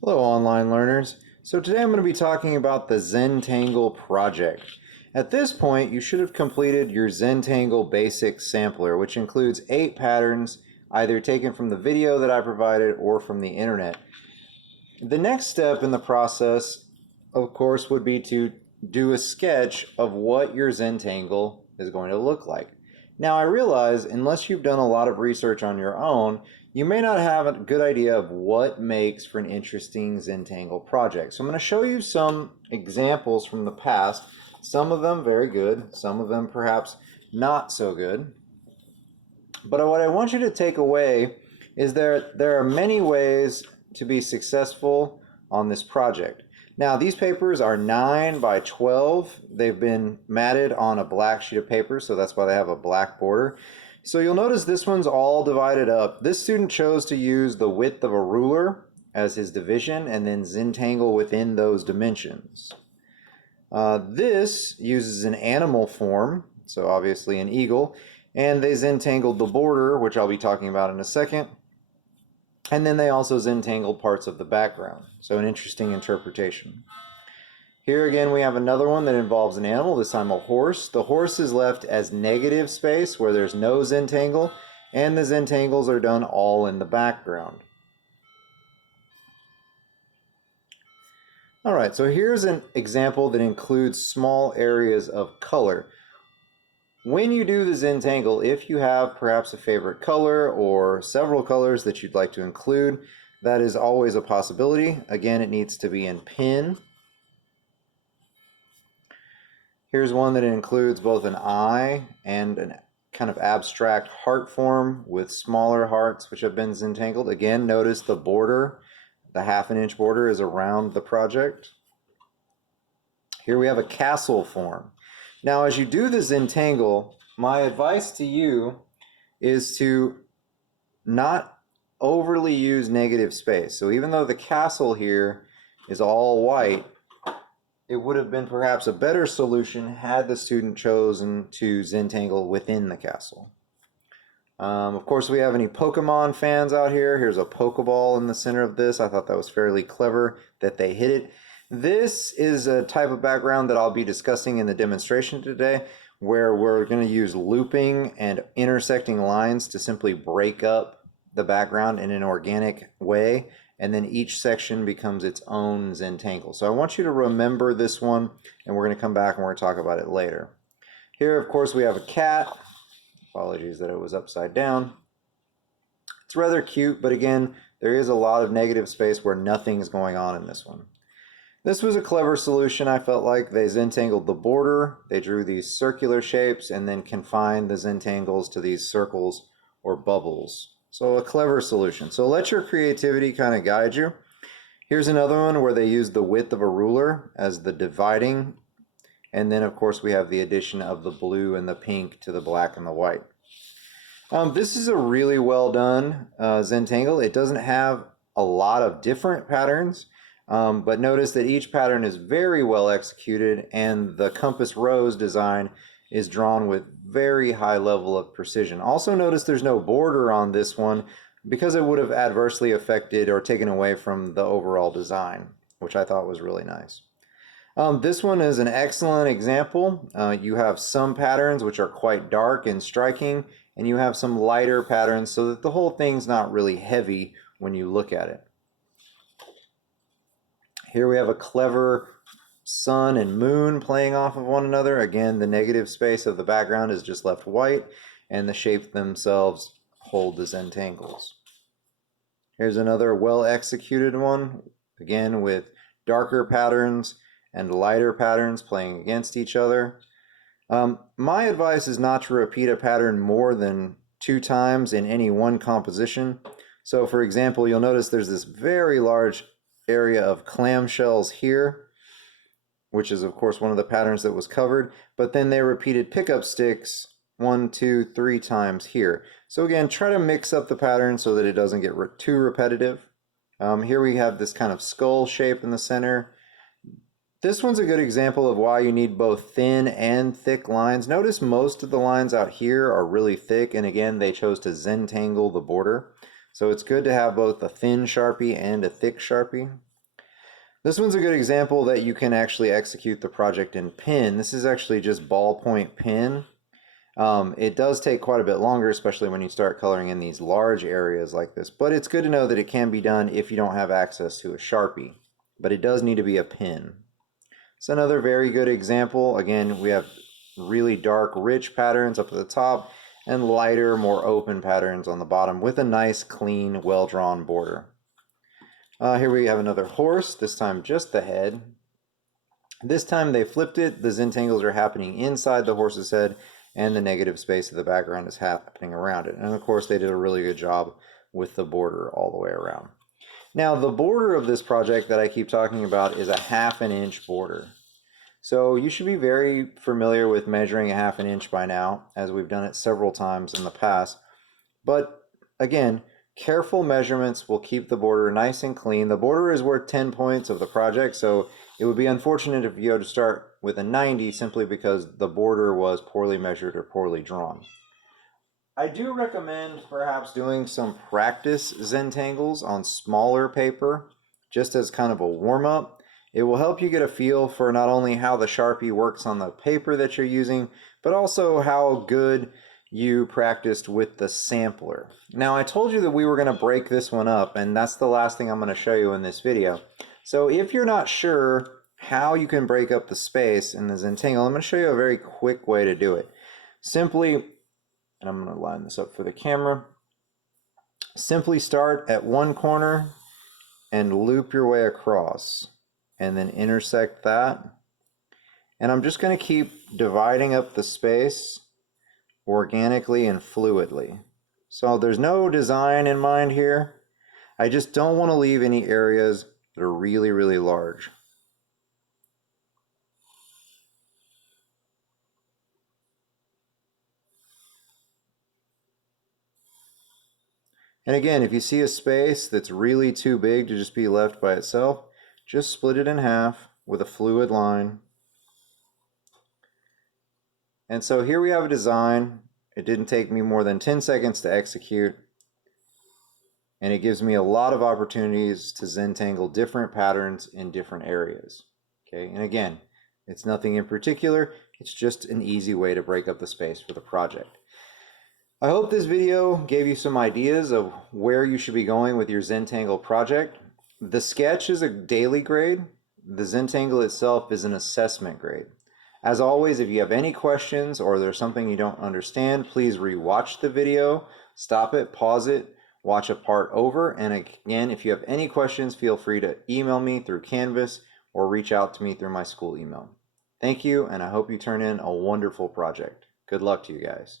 Hello, online learners. So today I'm going to be talking about the Zentangle project. At this point, you should have completed your Zentangle basic sampler, which includes 8 patterns, either taken from the video that I provided or from the internet. The next step in the process, of course, would be to do a sketch of what your Zentangle is going to look like. Now, I realize unless you've done a lot of research on your own, you may not have a good idea of what makes for an interesting Zentangle project. So I'm going to show you some examples from the past, some of them very good, some of them perhaps not so good. But what I want you to take away is there are many ways to be successful on this project. Now, these papers are 9 by 12. They've been matted on a black sheet of paper, so that's why they have a black border. So you'll notice this one's all divided up. This student chose to use the width of a ruler as his division and then Zentangle within those dimensions. This uses an animal form, so obviously an eagle, and they Zentangled the border, which I'll be talking about in a second. And then they also Zentangled parts of the background. So an interesting interpretation. Here again we have another one that involves an animal, this time a horse. The horse is left as negative space where there's no Zentangle, and the Zentangles are done all in the background. Alright, so here's an example that includes small areas of color. When you do the Zentangle, if you have perhaps a favorite color or several colors that you'd like to include, that is always a possibility. Again, it needs to be in pen. Here's one that includes both an eye and an kind of abstract heart form with smaller hearts which have been Zentangled. Again, notice the border, the 1/2 inch border is around the project. Here we have a castle form. Now, as you do the Zentangle, my advice to you is to not overly use negative space. So even though the castle here is all white, it would have been perhaps a better solution had the student chosen to Zentangle within the castle. Of course, we have any Pokemon fans out here. Here's a Pokeball in the center of this. I thought that was fairly clever that they hit it. This is a type of background that I'll be discussing in the demonstration today, where we're going to use looping and intersecting lines to simply break up the background in an organic way, and then each section becomes its own Zentangle. So I want you to remember this one, and we're going to come back and we're going to talk about it later. Here, of course, we have a cat. Apologies that it was upside down. It's rather cute, but again, there is a lot of negative space where nothing's going on in this one. This was a clever solution, I felt like. They Zentangled the border, they drew these circular shapes, and then confined the Zentangles to these circles or bubbles. So a clever solution. So let your creativity kind of guide you. Here's another one where they used the width of a ruler as the dividing, and then of course we have the addition of the blue and the pink to the black and the white. This is a really well done Zentangle. It doesn't have a lot of different patterns. But notice that each pattern is very well executed, and the compass rose design is drawn with very high level of precision. Also notice there's no border on this one because it would have adversely affected or taken away from the overall design, which I thought was really nice. This one is an excellent example. You have some patterns which are quite dark and striking, and you have some lighter patterns so that the whole thing's not really heavy when you look at it. Here we have a clever sun and moon playing off of one another. Again, the negative space of the background is just left white, and the shapes themselves hold the Zentangles. Here's another well-executed one, again with darker patterns and lighter patterns playing against each other. My advice is not to repeat a pattern more than 2 times in any one composition. So for example, you'll notice there's this very large area of clamshells here, which is of course one of the patterns that was covered, but then they repeated pickup sticks 1, 2, 3 times here. So again, try to mix up the pattern so that it doesn't get too repetitive. Here we have this kind of skull shape in the center. This one's a good example of why you need both thin and thick lines. Notice most of the lines out here are really thick, and again, they chose to Zentangle the border. So it's good to have both a thin Sharpie and a thick Sharpie. This one's a good example that you can actually execute the project in pen. This is actually just ballpoint pen. It does take quite a bit longer, especially when you start coloring in these large areas like this, but it's good to know that it can be done if you don't have access to a Sharpie, but it does need to be a pen. It's another very good example. Again, we have really dark, rich patterns up at the top and lighter, more open patterns on the bottom with a nice, clean, well-drawn border. Here we have another horse, this time just the head. This time they flipped it. The Zentangles are happening inside the horse's head, and the negative space of the background is happening around it. And of course, they did a really good job with the border all the way around. Now, the border of this project that I keep talking about is a 1/2 inch border. So you should be very familiar with measuring a 1/2 inch by now, as we've done it several times in the past. But again, careful measurements will keep the border nice and clean. The border is worth 10 points of the project, so it would be unfortunate if you had to start with a 90 simply because the border was poorly measured or poorly drawn. I do recommend perhaps doing some practice Zentangles on smaller paper, just as kind of a warm-up. It will help you get a feel for not only how the Sharpie works on the paper that you're using, but also how good you practiced with the sampler. Now, I told you that we were going to break this one up, and that's the last thing I'm going to show you in this video. So if you're not sure how you can break up the space in the Zentangle, I'm going to show you a very quick way to do it. Simply, and I'm going to line this up for the camera, simply start at one corner and loop your way across, and then intersect that. And I'm just going to keep dividing up the space organically and fluidly. So there's no design in mind here. I just don't want to leave any areas that are really, really large. And again, if you see a space that's really too big to just be left by itself, just split it in half with a fluid line. And so here we have a design. It didn't take me more than 10 seconds to execute. And it gives me a lot of opportunities to Zentangle different patterns in different areas. Okay, and again, it's nothing in particular. It's just an easy way to break up the space for the project. I hope this video gave you some ideas of where you should be going with your Zentangle project. The sketch is a daily grade. The Zentangle itself is an assessment grade. As always, if you have any questions or there's something you don't understand, please re-watch the video, stop it, pause it, watch a part over. And again, if you have any questions, feel free to email me through Canvas or reach out to me through my school email. Thank you, and I hope you turn in a wonderful project. Good luck to you guys.